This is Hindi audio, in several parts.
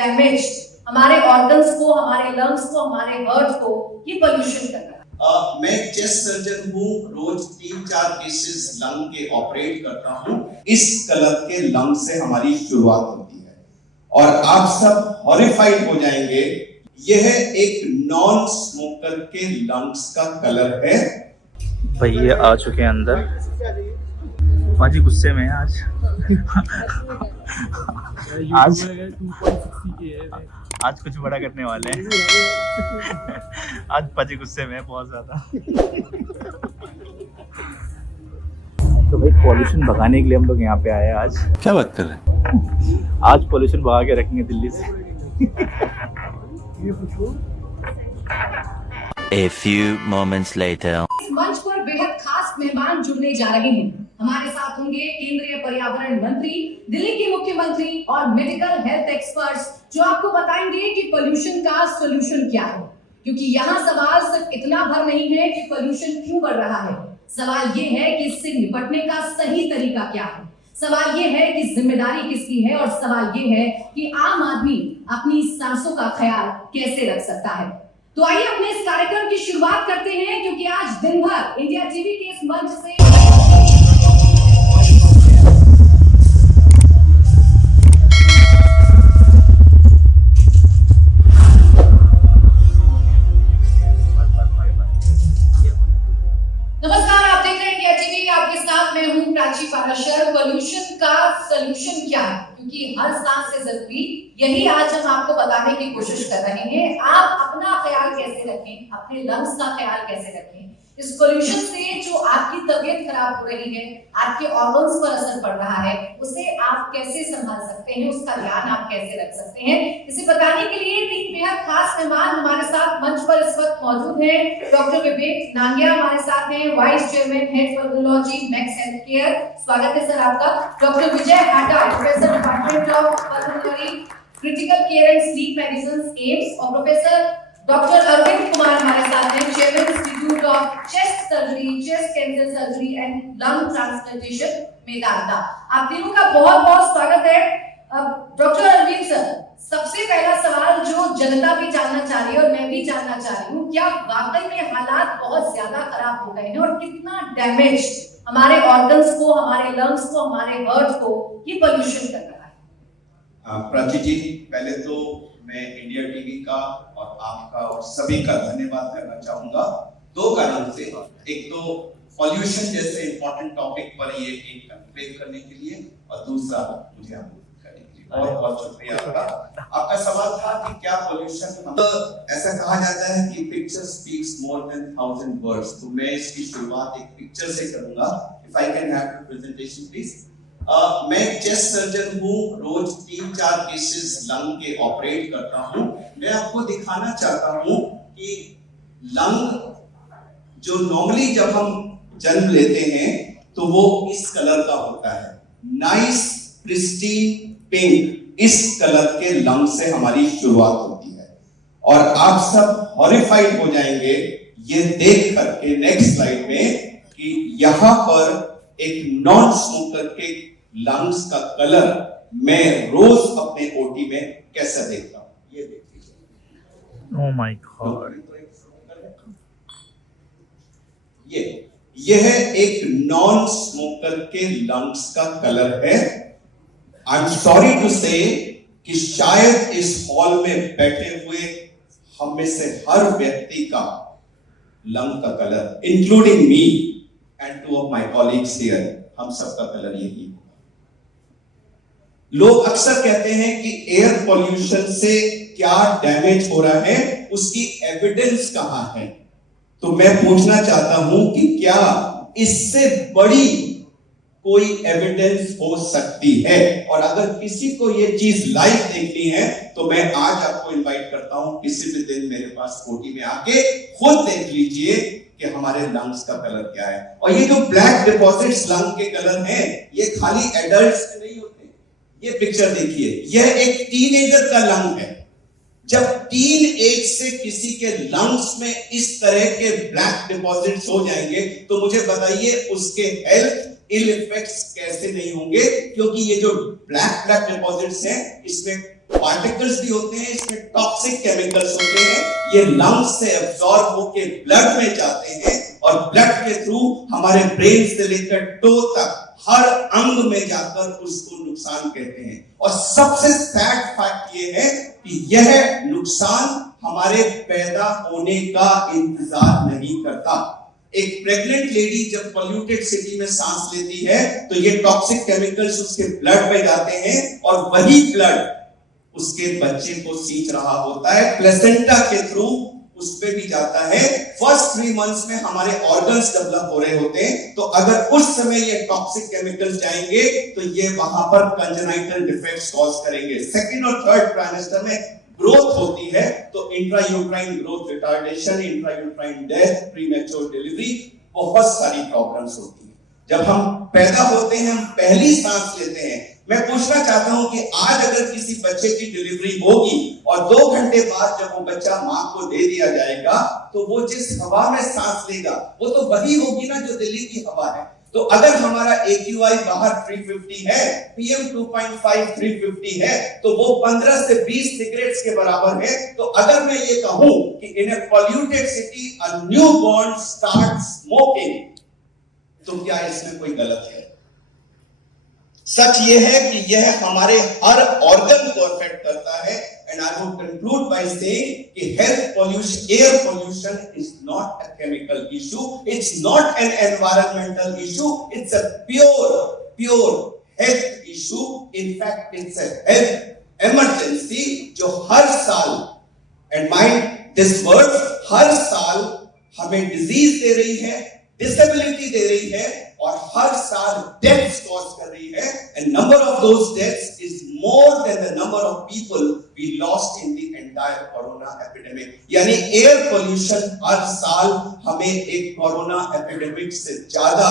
डैमेज हमारे ऑर्गन्स को, हमारे लंग्स को, हमारे हार्ट को ये पोल्यूशन कर रहा है। मैं चेस्ट सर्जन हूँ, रोज 3-4 केसेस लंग के ऑपरेट करता हूँ। इस कलर के लंग से हमारी शुरुआत होती है और आप सब हॉरिफाइड हो जाएंगे। यह एक नॉन स्मोकर के लंग्स का कलर है। भाई ये आ चुके हैं अंदर, बाजी गुस्से में है आज। आज कुछ बड़ा करने वाले हैं। आज पाजी गुस्से में है बहुत ज्यादा। तो भाई पॉल्यूशन भगाने के लिए हम लोग यहाँ पे आए हैं आज। क्या बात कर रहे हैं? आज पॉल्यूशन भगा के रखेंगे दिल्ली से। A few moments later. इस मंच पर बेहद खास मेहमान जुड़ने जा रहे हैं। हमारे साथ होंगे केंद्रीय पर्यावरण मंत्री, दिल्ली के मुख्यमंत्री और मेडिकल हेल्थ एक्सपर्ट्स, जो आपको बताएंगे कि पोल्यूशन का सोल्यूशन क्या है। क्योंकि यहाँ सवाल सिर्फ इतना भर नहीं है कि पोल्यूशन क्यों बढ़ रहा है, सवाल ये है कि इससे निपटने का सही तरीका क्या है। सवाल ये है कि जिम्मेदारी किसकी है और सवाल ये है कि आम आदमी अपनी सांसों का ख्याल कैसे रख सकता है। तो आइए अपने इस कार्यक्रम की शुरुआत करते हैं, क्योंकि आज दिन भर इंडिया टीवी के इस मंच से नमस्कार, आप देख रहे हैं इंडिया टीवी। आपके साथ मैं हूं प्राची पाराशर। पोल्यूशन का सोल्यूशन क्या है, क्योंकि हर सांस से जरूरी यही आज हम आपको बताने की कोशिश कर रहे हैं। आप अपना ख्याल कैसे रखें, अपने लंग्स का ख्याल कैसे रखें। इस पोल्यूशन से जो आपकी तबीयत खराब हो रही है, आपके ऑर्गन्स पर असर पड़ रहा है, उसे आप कैसे संभाल सकते हैं, उसका ध्यान आप कैसे रख सकते हैं, इसे बताने के लिए तीन बेहद खास मेहमान हमारे साथ मंच पर इस वक्त मौजूद हैं। डॉक्टर विवेक नांगिया हमारे साथ हैं, vice chairman head pulmonology max health care, स्वागत है सर आपका। Doctor Vijay Hata, professor department of pulmonary critical care and sleep medicine AIIMS, और प्रोफेसर डॉक्टर अरविंद कुमार हमारे साथ हैं, chairman institute of chest surgery, chest cancer surgery and lung transplantation, Medanta. आप तीनों का बहुत बहुत स्वागत है। डॉक्टर अरविंद सर, सबसे पहला सवाल जो जनता भी जानना चाह रही है और मैं भी जानना चाह रही हूँ, क्या वाकई में हालात बहुत ज्यादा खराब हो गए हैं और कितना डैमेज हमारे ऑर्गन्स को, हमारे लंग्स को, हमारे हार्ट को ये पोल्यूशन कर रहा है? प्राची जी, पहले तो मैं इंडिया टीवी का और आपका और सभी का धन्यवाद करना चाहूंगा, दो कारण से। एक तो पॉल्यूशन जैसे इंपॉर्टेंट टॉपिक पर ये एक कन्वे करने के लिए, और दूसरा मुझे आपको करने के लिए बहुत बहुत शुक्रिया आपका। आपका सवाल था कि क्या पॉल्यूशन, तो ऐसा कहा जाता है कि picture speaks more than 1000 words. तो मैं इसकी शुरुआत एक पिक्चर से करूंगा। If I can have the presentation please. मैं चेस्ट सर्जन हूँ, रोज 3-4 केसेस लंग के ऑपरेट करता हूँ। मैं आपको दिखाना चाहता हूँ कि लंग जो नॉर्मली जब हम जन्म लेते हैं तो वो इस कलर का होता है, नाइस प्रिस्टीन पिंक। इस कलर के लंग से हमारी शुरुआत होती है और आप सब हॉरिफाइड हो जाएंगे ये देख करके नेक्स्ट स्लाइड में कि यहाँ पर एक नॉन स्मोकर के लंग्स का कलर मैं रोज अपने ओटी में कैसा देखता हूं। ये देख लीजिए। Oh my God. यह एक नॉन स्मोकर के लंग्स का कलर है। आई एम सॉरी टू से कि शायद इस हॉल में बैठे हुए हम में से हर व्यक्ति का लंग का colour, including me and 2 of my colleagues here, हम सबका कलर यही होगा। लोग अक्सर कहते हैं कि एयर पॉल्यूशन से क्या डैमेज हो रहा है, उसकी एविडेंस कहां है। तो मैं पूछना चाहता हूं कि क्या इससे बड़ी कोई एविडेंस हो सकती है, और अगर किसी को ये चीज लाइव देखनी है तो मैं आज आपको इनवाइट करता हूं, किसी भी दिन मेरे पास कोटी में आके खुद देख लीजिए कि हमारे लंग्स का कलर क्या है। और ये जो ब्लैक डिपॉजिट्स लंग के कलर हैं, ये खाली एडल्ट्स में नहीं होते। ये पिक्चर देखिए, यह एक टीनेजर का लंग है। जब टीन एज से किसी के लंग्स में इस तरह के ब्लैक डिपॉजिट्स हो जाएंगे तो मुझे बताइए उसके हेल्थ इल इफेक्ट्स कैसे नहीं होंगे, क्योंकि ये जो ब्लैक डिपॉजिट्स हैं इसमें पार्टिकल्स भी होते हैं, इसमें टॉक्सिक केमिकल्स होते हैं, ये लंग्स से एब्जॉर्ब होके ब्लड में जाते हैं और ब्लड के थ्रू हमारे ब्रेन से लेकर टो तक हर अंग में जाकर उसको नुकसान कहते हैं। और सबसे सैड फैक्ट ये है कि यह नुकसान हमारे पैदा होने का इंतजार नहीं करता। एक प्रेग्नेंट लेडी जब पोल्यूटेड सिटी में सांस लेती है तो ये टॉक्सिक केमिकल्स उसके ब्लड में जाते हैं और वही ब्लड उसके बच्चे को सींच रहा होता है, प्लेसेंटा के थ्रू उस पे भी जाता है। फर्स्ट 3 मंथ्स में हमारे ऑर्गन्स डेवलप हो रहे होते हैं, तो अगर उस समय ये टॉक्सिक केमिकल्स जाएंगे तो ये वहां पर कंजेनाइटल डिफेक्ट्स कॉज करेंगे। सेकंड और थर्ड ट्राइमेस्टर में ग्रोथ होती है तो intrauterine growth retardation, intrauterine death, premature delivery, बहुत सारी प्रॉब्लम्स होती है। जब हम पैदा होते हैं, हम पहली सांस लेते हैं। मैं पूछना चाहता हूं कि आज अगर किसी बच्चे की डिलीवरी होगी और 2 घंटे बाद जब वो बच्चा मां को दे दिया जाएगा तो वो जिस हवा में सांस लेगा वो तो वही होगी ना जो दिल्ली की हवा है। तो अगर हमारा AQI बाहर 350 है, PM 2.5 350 है, तो वो 15 से 20 सिगरेट्स के बराबर है। तो अगर मैं ये कहूं कि इन ए पोल्यूटेड सिटी अ न्यूबॉर्न स्टार्ट स्मोकिंग, तो क्या इसमें कोई गलत है? सच ये है कि यह हमारे हर ऑर्गन को अफेक्ट करता है। And I would conclude by saying कि health pollution, air pollution is not a chemical issue, it's not an environmental issue, it's a pure health issue. In fact it's a health emergency जो हर साल, एंड माइंड दिस वर्ड, हर साल हमें डिजीज दे रही है, डिसेबिलिटी दे रही है और हर साल डेथ्स कॉज कर रही है। And number of those deaths is more than the number of people we lost in the entire corona epidemic. यानी एयर पोल्यूशन हर साल हमें एक कोरोना एपिडेमिक से ज्यादा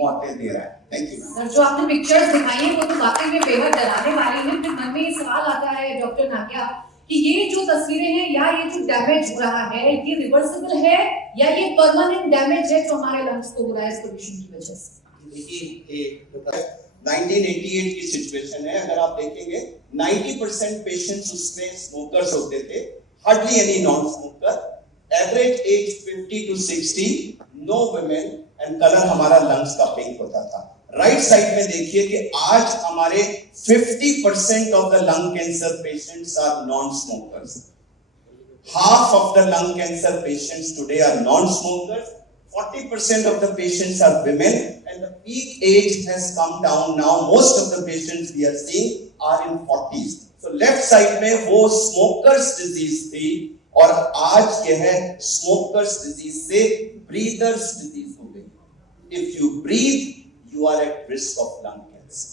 मौतें दे रहा है। थैंक यू सर, जो आपने पिक्चर्स दिखाई है वो तो वाकई में बेहद डराने वाली है। फिर मन में ये सवाल आता है डॉक्टर नागिया कि ये जो तस्वीरें हैं या ये जो डैमेज हो रहा है ये रिवर्सिबल है या ये परमानेंट डैमेज है जो हमारे लंग्स को हो रहा है इस पोल्यूशन की वजह से? देखिए 1988 की सिचुएशन है, अगर आप देखेंगे 90% पेशेंट्स उसमें स्मोकर्स होते थे, hardly any non smoker, average age 50 to 60, no women, and colour हमारा लंग्स का पिंक होता था। राइट साइड में देखिए कि आज हमारे 50% of the lung cancer patients are non smokers. Half of the lung cancer patients today are non-smokers. 40% of the patients are women, and the peak age has come down now. Most of the patients we are seeing are in 40s. So left side में वो smokers disease थी और आज यह smokers disease से breathers disease हो गई। If you breathe, you are at risk of lung cancer.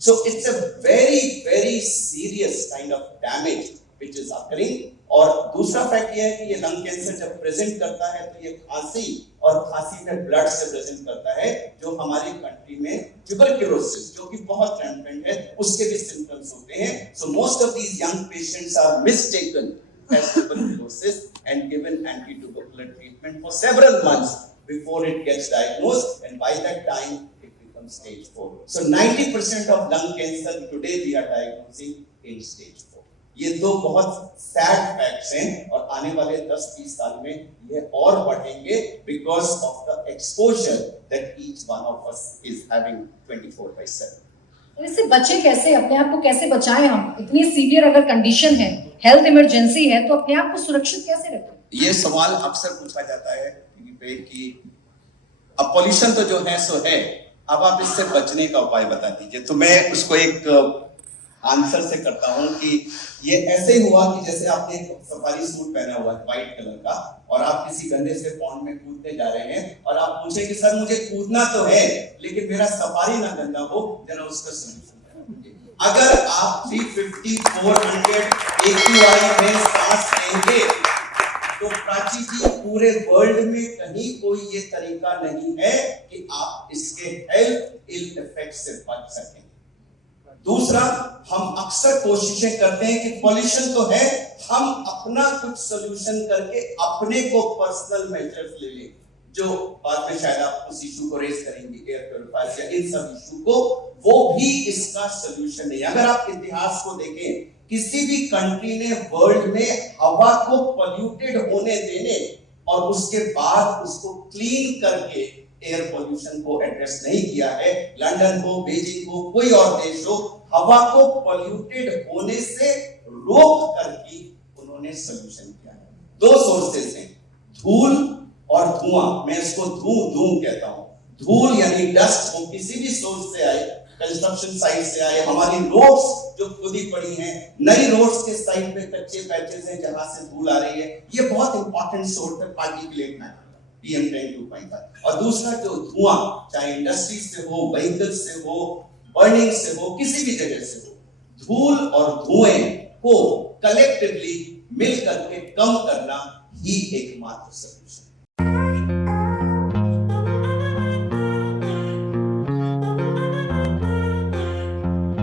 So it's a very, very serious kind of damage which is occurring. और दूसरा फैक्ट ये है कि ये लंग कैंसर जब प्रेजेंट करता है तो ये खांसी और खांसी में ब्लड से प्रेजेंट करता है, जो हमारी कंट्री में ट्यूबरक्लोसिस जो कि बहुत रैम्पेंट है उसके भी सिम्टम्स होते हैं। So most of these young patients are mistaken as tuberculosis and given anti-tubercular treatment for several months before it gets diagnosed, and by that time it becomes stage 4. So 90% of lung cancer today we are diagnosing in stage 4. ये दो बहुत सैड फैक्ट्स हैं और आने वाले 10-20 साल में ये और बढ़ेंगे because of the exposure that each one of us is having 24/7. तो इससे बचे कैसे, अपने आप को कैसे बचाएं हम? इतनी सीवियर अगर कंडीशन है, हेल्थ इमरजेंसी है, तो अपने आप को सुरक्षित कैसे रखें? ये सवाल अक्सर पूछा जाता है कि अब पॉल्यूशन तो जो है सो है, अब आप इससे बचने का उपाय बता दीजिए। तो मैं उसको एक आंसर से करता हूं कि ये ऐसे ही हुआ कि जैसे आपने एक सफारी सूट पहना हुआ है व्हाइट कलर का और आप किसी गंदे से पॉन्ड में कूदने जा रहे हैं और आप पूछे कि सर मुझे कूदना तो है लेकिन मेरा सफारी ना गंदा हो, जरा उसका सोल्यूशन। अगर आप 350-400 AQI में सांस लेंगे तो प्राची जी पूरे वर्ल्ड में कहीं कोई ये तरीका नहीं है कि आप इसके हेल्थ इल इफेक्ट से बच सकें। दूसरा, हम अक्सर कोशिशें करते हैं कि पॉल्यूशन तो है, हम अपना कुछ सोल्यूशन करके अपने को पर्सनल मेजर्स ले लें, जो बाद में शायद आप उस इशू को रेज करेंगे एयर प्यूरिफायर या इन सब इशू को, वो भी इसका सोल्यूशन नहीं। अगर आप इतिहास को देखें किसी भी कंट्री ने वर्ल्ड में हवा को पोल्यूटेड होने देने और उसके बाद उसको क्लीन करके एयर पोल्यूशन को एड्रेस नहीं किया है। लंदन हो, बीजिंग हो, कोई और देश हो, हवा को पोल्यूटेड होने से रोक करके उन्होंने सोल्यूशन किया है। दो सोर्सेस हैं, धूल और धुआं। मैं इसको धूं कहता हूं। धूल यानी डस्ट, वो किसी भी सोर्स से आए, कंस्ट्रक्शन साइट से आए, हमारी रोड्स जो खुदी पड़ी हैं, नई रोड्स के साइड पे कच्चे पैचेस हैं जहां से धूल आ रही है, ये बहुत इंपॉर्टेंट सोर्स है पार्टिकुलेट मैटर, PM10 2.5। और दूसरा जो धुआं, चाहे इंडस्ट्री से हो, व्हीकल से हो, बर्निंग से हो, किसी भी जगह से हो, धूल और धुएं को कलेक्टिवली मिल करके कम करना ही एकमात्र